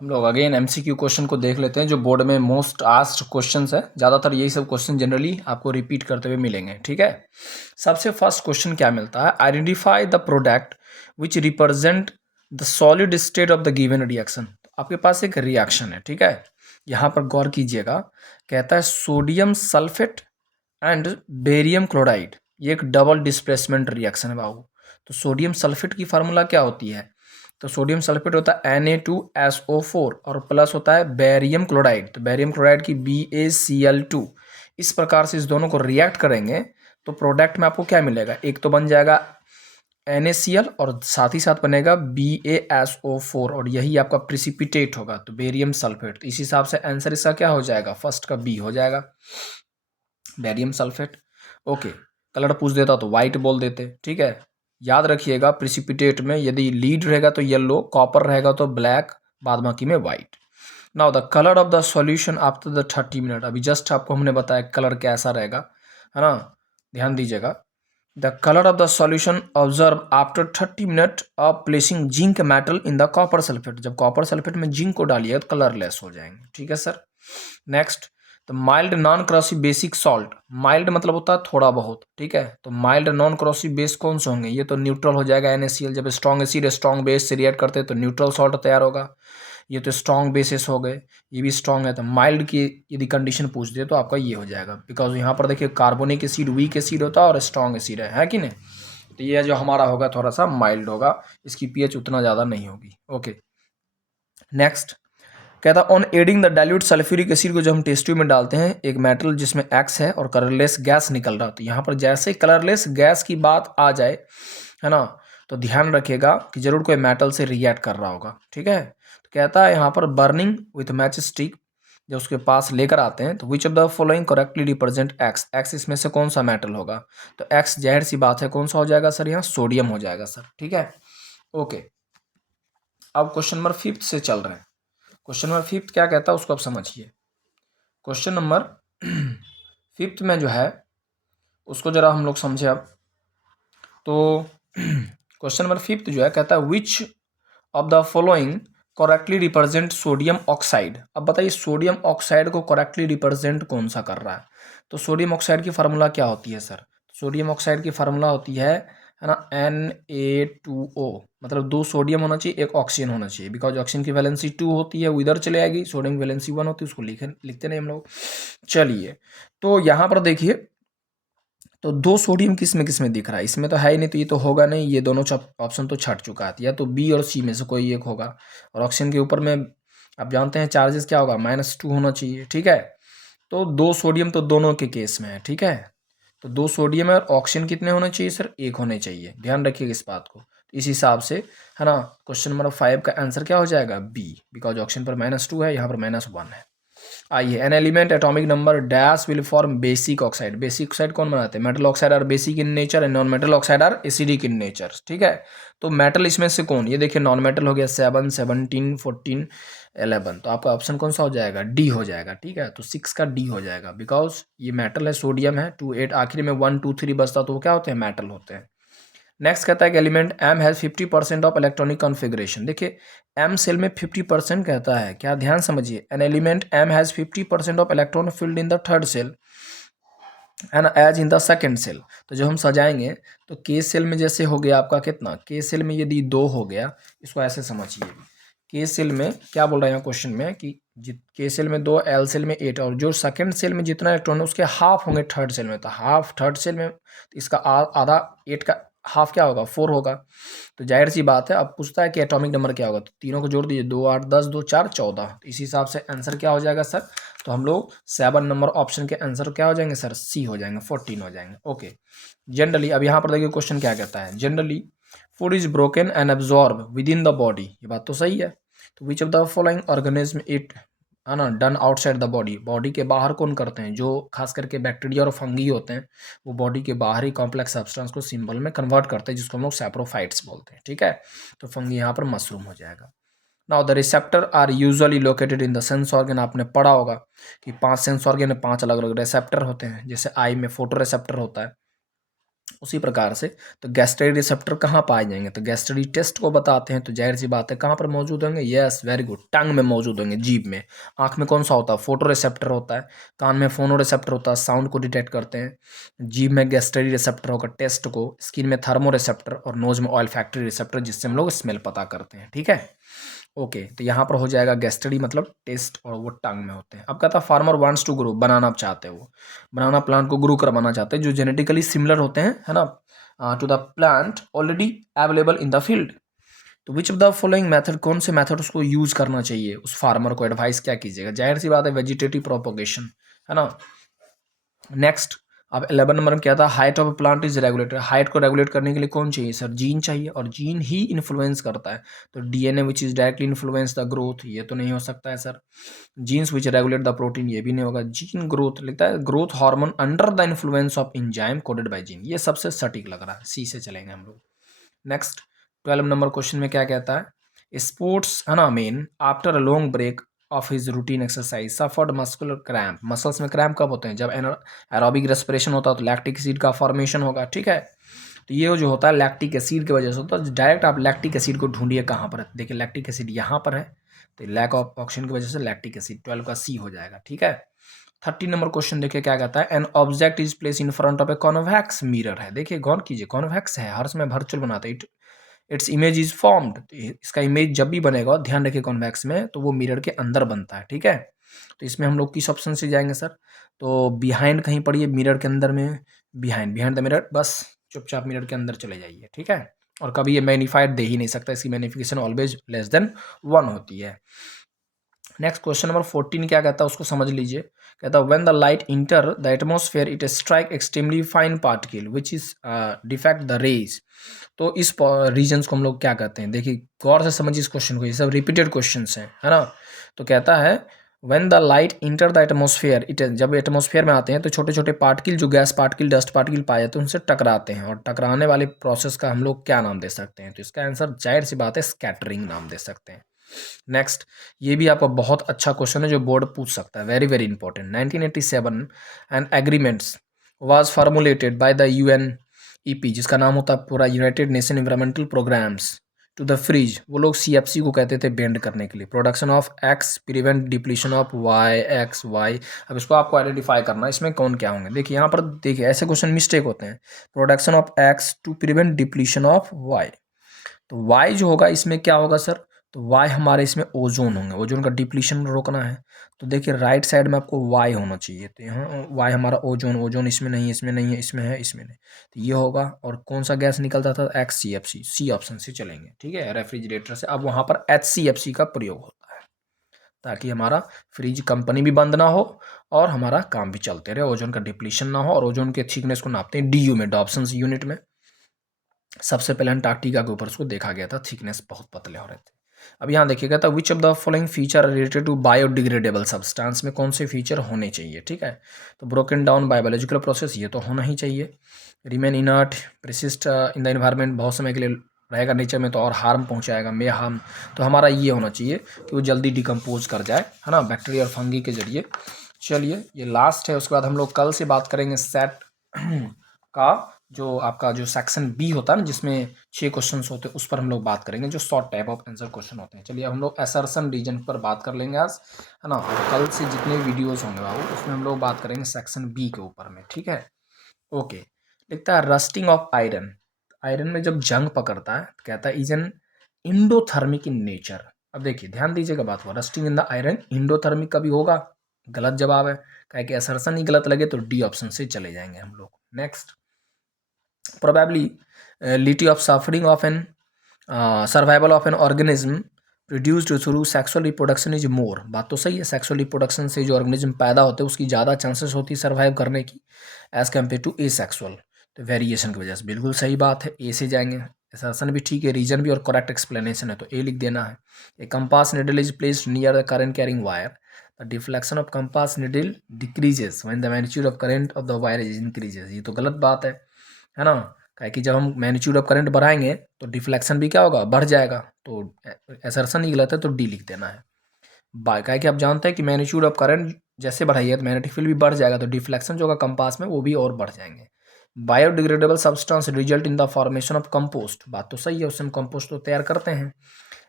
हम लोग again MCQ question को देख लेते हैं जो बोर्ड में मोस्ट आस्क्ड क्वेश्चंस है। ज़्यादातर यही सब क्वेश्चन जनरली आपको रिपीट करते हुए मिलेंगे। ठीक है, सबसे फर्स्ट क्वेश्चन क्या मिलता है, identify the product which represent the solid state of the given reaction. आपके पास एक रिएक्शन है, ठीक है, यहाँ पर गौर कीजिएगा, कहता है sodium sulphate and barium chloride, ये एक डबल डिस्प्लेसमेंट रिएक्शन है बाबू। तो सोडियम सल्फेट की फार्मूला क्या होती है, तो सोडियम सल्फेट होता है Na2SO4 और प्लस होता है बेरियम क्लोराइड, तो बेरियम क्लोराइड की BaCl2। इस प्रकार से इस दोनों को रिएक्ट करेंगे तो प्रोडक्ट में आपको क्या मिलेगा, एक तो बन जाएगा NaCl और साथ ही साथ बनेगा BaSO4 और यही आपका प्रिसिपिटेट होगा, तो बेरियम सल्फेट। तो इस हिसाब से आंसर इसका क्या हो जाएगा, फर्स्ट का बी हो जाएगा, बेरियम सल्फेट। ओके, कलर पूछ देता तो वाइट बोल देते। ठीक है, याद रखिएगा प्रिसिपिटेट में यदि लीड रहेगा तो येलो, कॉपर रहेगा तो ब्लैक, बाद बाकी में white. Now the colour of the solution after the 30 minute, अभी जस्ट आपको हमने बताया कलर कैसा रहेगा, है ना, ध्यान दीजिएगा। The colour of the solution observe after 30 minute of placing zinc metal in the copper sulphate, जब कॉपर सल्फेट में जिंक को डालिए तो कलरलेस हो जाएंगे। ठीक है सर, नेक्स्ट, तो mild non corrosive basic salt, mild मतलब होता है थोड़ा बहुत, ठीक है, तो माइल्ड नॉन क्रॉसिव बेस कौन से होंगे, ये तो न्यूट्रल हो जाएगा NaCl, जब स्ट्रॉन्ग एसिड स्ट्रॉन्ग बेस से रिएक्ट करते हैं तो न्यूट्रल सॉल्ट तैयार होगा, ये तो स्ट्रॉन्ग बेसिस हो गए, ये भी स्ट्रॉन्ग है, तो माइल्ड की यदि कंडीशन पूछ दे तो आपका ये हो जाएगा, बिकॉज यहाँ पर देखिए कार्बोनिक एसिड वीक एसिड होता है और स्ट्रॉन्ग एसिड है कि नहीं, तो ये जो हमारा होगा थोड़ा सा माइल्ड होगा, इसकी pH उतना ज़्यादा नहीं होगी। ओके, नेक्स्ट, कहता on adding the dilute sulphuric acid को जब हम टेस्ट ट्यूब में डालते हैं, एक मेटल जिसमें X है और कलरलेस गैस निकल रहा, तो यहाँ पर जैसे कलरलेस गैस की बात आ जाए, है ना, तो ध्यान रखिएगा कि जरूर कोई मेटल से रिएक्ट कर रहा होगा। ठीक है, तो कहता है यहाँ पर बर्निंग विथ मैच स्टिक जब उसके पास लेकर आते हैं तो which of the following correctly represent x, x इसमें से कौन सा मेटल होगा, तो एक्स जाहिर सी बात है कौन सा हो जाएगा सर, यहाँ सोडियम हो जाएगा सर। ठीक है, ओके, अब क्वेश्चन नंबर 5 से चल रहे हैं। क्वेश्चन नंबर 5 क्या कहता है उसको आप समझिए। क्वेश्चन नंबर 5 में जो है उसको जरा हम लोग समझे अब। तो क्वेश्चन नंबर 5 जो है कहता है विच of the following correctly represent sodium oxide. अब बताइए सोडियम ऑक्साइड को करेक्टली रिप्रेजेंट कौन सा कर रहा है, तो सोडियम ऑक्साइड की फार्मूला क्या होती है सर, सोडियम ऑक्साइड की फार्मूला होती है ना, Na2O, मतलब 2 सोडियम होना चाहिए, एक ऑक्सीजन होना चाहिए, बिकॉज ऑक्सीजन की वैलेंसी 2 होती है, वो इधर चले आएगी, सोडियम की वैलेंसी 1 होती है, उसको लिखते नहीं हम लोग। चलिए, तो यहाँ पर देखिए, तो 2 सोडियम किस में दिख रहा है, इसमें तो है ही नहीं, तो ये तो होगा नहीं, ये दोनों ऑप्शन तो छट चुका है, या तो बी और सी में से कोई एक होगा, और ऑक्सीजन के ऊपर में आप जानते हैं चार्जेस क्या होगा, -2 होना चाहिए। ठीक है, तो 2 सोडियम तो दोनों के केस में है। ठीक है, तो 2 सोडियम है और ऑक्सीजन कितने होने चाहिए सर, 1 होने चाहिए, ध्यान रखिएगा इस बात को। इस हिसाब से, है ना, क्वेश्चन नंबर 5 का आंसर क्या हो जाएगा, बी, बिकॉज ऑक्सीजन पर -2 है, यहाँ पर -1 है। आइए, an element atomic number dash will form basic oxide, basic oxide कौन बनाते हैं, metal oxide are basic in nature and non metal oxide are acidic in nature. ठीक है, तो मेटल इसमें से कौन, ये देखिए नॉन मेटल हो गया 7, 17, 14, 11, तो आपका ऑप्शन कौन सा हो जाएगा, डी हो जाएगा। ठीक है, तो 6 का डी हो जाएगा, बिकॉज ये मेटल है, सोडियम है, 2, 8, आखिर में 1, 2, 3 बचता तो वो क्या होते हैं, मेटल होते हैं। नेक्स्ट कहता है कि element M has 50% of electronic configuration. देखिए एम सेल में 50% कहता है, क्या ध्यान समझिए, an element M has 50% of electron filled in the third shell, है ना, as in the second shell. तो जब हम सजाएंगे तो के सेल में जैसे हो गया आपका कितना, के सेल में यदि 2 हो गया, इसको ऐसे समझिए, के सेल में क्या बोल रहा है यहाँ क्वेश्चन में कि के सेल में 2, एल सेल में 8, और जो सेकंड सेल में जितना इलेक्ट्रॉन है उसके हाफ होंगे थर्ड सेल में, तो हाफ थर्ड सेल में, तो इसका आधा 8 का हाफ क्या होगा, 4 होगा। तो जाहिर सी बात है, अब पूछता है कि एटॉमिक नंबर क्या होगा, तो तीनों को जोड़ दीजिए, 2, 8, 10, 2, 4, 14, तो इस हिसाब से आंसर क्या हो जाएगा सर, तो हम लोग 7 नंबर ऑप्शन के आंसर क्या हो जाएंगे सर, सी हो जाएंगे, 14 हो जाएंगे। ओके, जनरली अब यहाँ पर देखिए क्वेश्चन क्या कहता है, generally food is broken and absorb with in the body, ये बात तो सही है, तो which of the following organism it, है ना, done outside the body, body के बाहर कौन करते हैं, जो खास करके बैक्टीरिया और फंगी होते हैं वो बॉडी के बाहरी कॉम्प्लेक्स सब्सटेंस को सिंबल में कन्वर्ट करते हैं, जिसको हम लोग सैप्रोफाइट्स बोलते हैं। ठीक है, तो फंगी यहाँ पर मशरूम हो जाएगा। Now the receptor are usually located in the sense organ, आपने पढ़ा होगा कि 5 सेंस ऑर्गन में 5 अलग अलग रिसेप्टर होते हैं, जैसे आई में फोटो रिसेप्टर होता है, उसी प्रकार से तो गैस्ट्री रिसेप्टर कहाँ पाए जाएंगे, तो गैस्ट्री टेस्ट को बताते हैं, तो जाहिर सी बात है कहाँ पर मौजूद होंगे, यस वेरी गुड, टंग में मौजूद होंगे, जीभ में। आँख में कौन सा होता है, फोटो रिसेप्टर होता है, कान में फोनो रिसेप्टर होता है, साउंड को डिटेक्ट करते हैं, जीभ में गैस्ट्री रिसेप्टर होगा टेस्ट को, स्किन में थर्मो रिसेप्टर और नोज में ऑयल फैक्ट्री रिसेप्टर जिससे हम लोग स्मेल पता करते हैं, ठीक है। ओके, तो यहाँ पर हो जाएगा गैस्ट्री मतलब टेस्ट और वो टंग में होते हैं। अब कहता है फार्मर वांट्स टू ग्रो, बनाना चाहते हैं वो, बनाना प्लांट को ग्रो करवाना चाहते हैं जो जेनेटिकली सिमिलर होते हैं, है ना, to the plant already available in the field. तो which of the following method, कौन से मेथड उसको यूज करना चाहिए, उस फार्मर को एडवाइस क्या कीजिएगा, जाहिर सी बात है वेजिटेटिव प्रोपोगेशन, है ना। नेक्स्ट, अब 11 नंबर में क्या था, height of plant is regulated, height को रेगुलेट करने के लिए कौन चाहिए सर, जीन चाहिए, और जीन ही इन्फ्लुएंस करता है, तो DNA which is directly influence the growth, ये तो नहीं हो सकता है sir. Jeans which regulate the protein, ये भी नहीं होगा। जीन ग्रोथ लिखता है, growth hormone under the influence of enzyme coded by gene, ये सबसे सटीक लग रहा है, सी से चलेंगे हम लोग। नेक्स्ट 12 नंबर क्वेश्चन में क्या कहता है, स्पोर्ट्स है ना man after a long break of his routine exercise suffered muscular cramp, muscles में क्रैम्प कब होते हैं, जब एरोबिक रेस्पिरेशन होता है तो लैक्टिक एसिड का फॉर्मेशन होगा, ठीक है। तो ये जो होता है लैक्टिक एसिड की वजह से होता है, डायरेक्ट आप लैक्टिक एसिड को ढूंढिए कहाँ पर है, देखिए लैक्टिक एसिड यहाँ पर है, तो लैक ऑफ ऑक्सीजन की वजह से लैक्टिक एसिड 12 का सी हो जाएगा, ठीक है। 30 नंबर क्वेश्चन देखिए क्या कहता है, an object is place in front of a convex mirror है, देखिए गौर कीजिए कॉन्वेक्स है, हर समय वर्चुअल बनाते हैं, इट्स इमेज इज फॉर्म्ड, इसका इमेज जब भी बनेगा ध्यान रखिए कॉन्वेक्स में तो वो मिरर के अंदर बनता है, ठीक है। तो इसमें हम लोग किस ऑप्शन से जाएंगे सर, तो बिहाइंड कहीं पढ़िए, मिरर के अंदर में बिहाइंड, बिहाइंड द मिरर, बस चुपचाप मिरर के अंदर चले जाइए, ठीक है। और कभी ये मैग्नीफाइड दे ही नहीं सकता, इसकी मैग्निफिकेशन ऑलवेज लेस देन 1 होती है। नेक्स्ट क्वेश्चन नंबर 14 क्या कहता है उसको समझ लीजिए, कहता है when the light enter the atmosphere it strike extremely fine particle which is deflect the rays, तो इस रीजन्स को हम लोग क्या कहते हैं, देखिए गौर से समझिए इस क्वेश्चन को, ये सब रिपीटेड क्वेश्चंस हैं, है ना। तो कहता है when the light enter the atmosphere it, जब एटमॉस्फेयर में आते हैं तो छोटे छोटे पार्टिकल जो गैस पार्टिकल डस्ट पार्टिकल पाए जाते हैं उनसे टकराते हैं, और टकराने वाले प्रोसेस का हम लोग क्या नाम दे सकते हैं, तो इसका आंसर जाहिर सी बात है स्कैटरिंग नाम दे सकते हैं। नेक्स्ट, ये भी आपका बहुत अच्छा क्वेश्चन है जो बोर्ड पूछ सकता है, very very important. 1987 an agreements was formulated by the UNEP, जिसका नाम होता है पूरा United Nation Environmental Programs, to the freeze, वो लोग सीएफसी को कहते थे बेंड करने के लिए, production of X prevent depletion of Y X Y. अब इसको आपको आइडेंटिफाई करना है इसमें कौन क्या होंगे, देखिए यहाँ पर देखिए ऐसे क्वेश्चन मिस्टेक होते हैं, production of X to prevent depletion of Y, तो वाई जो होगा इसमें क्या होगा सर, तो वाई हमारे इसमें ओजोन होंगे, ओजोन का डिप्लीशन रोकना है, तो देखिए राइट साइड में आपको वाई होना चाहिए, तो यहाँ वाई हमारा ओजोन, ओजोन इसमें नहीं है, इसमें नहीं है, इसमें है, इसमें नहीं, तो ये होगा। और कौन सा गैस निकलता था, X C F C, C option से चलेंगे, ठीक है, रेफ्रिजरेटर से। अब वहाँ पर एच सी एफ सी का प्रयोग होता है ताकि हमारा फ्रिज कंपनी भी बंद ना हो और हमारा काम भी चलते रहे, ओजोन का डिप्लीशन ना हो, और ओजोन के थिकनेस को नापते हैं डीयू में, डॉप्सन यूनिट में। सबसे पहले अंटार्कटिका के ऊपर उसको देखा गया था, थिकनेस बहुत पतले हो रहे थे। अब यहाँ देखिएगा था which of the following feature related to biodegradable substance, में कौन से फीचर होने चाहिए, ठीक है। तो broken down by biological process, ये तो होना ही चाहिए। Remain inert persist in the environment, बहुत समय के लिए रहेगा नेचर में तो और हार्म पहुंचाएगा, मे हार्म, तो हमारा ये होना चाहिए कि वो जल्दी डिकम्पोज कर जाए, है ना, बैक्टीरिया और फंगी के जरिए। चलिए ये लास्ट है, उसके बाद हम लोग कल से बात करेंगे सेट का जो आपका जो सेक्शन बी होता है ना जिसमें 6 क्वेश्चंस होते हैं, उस पर हम लोग बात करेंगे जो short type of answer question होते हैं। चलिए हम लोग असर्शन रीजन पर बात कर लेंगे आज, है ना, और कल से जितने वीडियोस होंगे बाबू उसमें हम लोग बात करेंगे सेक्शन बी के ऊपर में, ठीक है। ओके, लिखता है रस्टिंग ऑफ आयरन, आयरन में जब जंग पकड़ता है तो कहता है is an endothermic in nature. अब देखिए ध्यान दीजिएगा बात हुआ, rusting in the iron endothermic कभी होगा, गलत जवाब है, कहे कि असर्शन ही गलत लगे तो डी ऑप्शन से चले जाएंगे हम लोग। Next, probability of suffering of an survival of an organism produced through sexual reproduction is more, बात तो सही है, सेक्सुअल रिप्रोडक्शन से जो ऑर्गेनिज्म पैदा होते हैं उसकी ज़्यादा चांसेस होती है सर्वाइव करने की as compare to asexual, तो वेरिएशन की वजह से बिल्कुल सही बात है, ए से जाएंगे। असर्शन भी ठीक है, रीजन भी और करेक्ट एक्सप्लेनेशन है तो ए लिख देना है। A compass needle is placed near the current carrying wire, the deflection of compass needle decreases when the magnitude of current of the wire is increases, ये तो गलत बात है ना, काहे कि जब हम मैग्नीट्यूड ऑफ करंट बढ़ाएंगे तो डिफ्लेक्शन भी क्या होगा, बढ़ जाएगा, तो असर्शन ही गलत है तो डी लिख देना है। काहे कि आप जानते हैं कि मैग्नीट्यूड ऑफ करंट जैसे बढ़ाइए तो मैग्नेटिक फील्ड भी बढ़ जाएगा, तो डिफ्लेक्शन जो होगा कंपास में वो भी और बढ़ जाएंगे। Biodegradable substance result in the formation of compost, बात तो सही है, उससे हम कंपोस्ट तो तैयार करते हैं।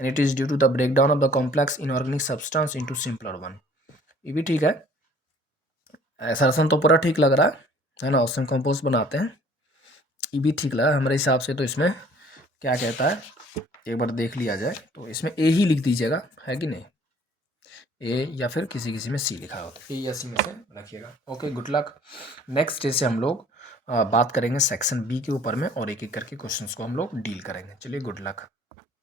And it is due to the breakdown of the complex inorganic substance into simpler one. ये भी ठीक है, असर्शन तो पूरा ठीक लग रहा है ना, उससे हम कंपोस्ट बनाते हैं, ये भी ठीक लगा हमारे हिसाब से। तो इसमें क्या कहता है, एक बार देख लिया जाए तो इसमें ए ही लिख दीजिएगा, है कि नहीं, ए या फिर किसी किसी में सी लिखा होता है, ए या सी में से रखिएगा। Okay, good luck. Next day से हम लोग बात करेंगे सेक्शन बी के ऊपर में, और एक एक करके क्वेश्चंस को हम लोग डील करेंगे। चलिए, गुड लक।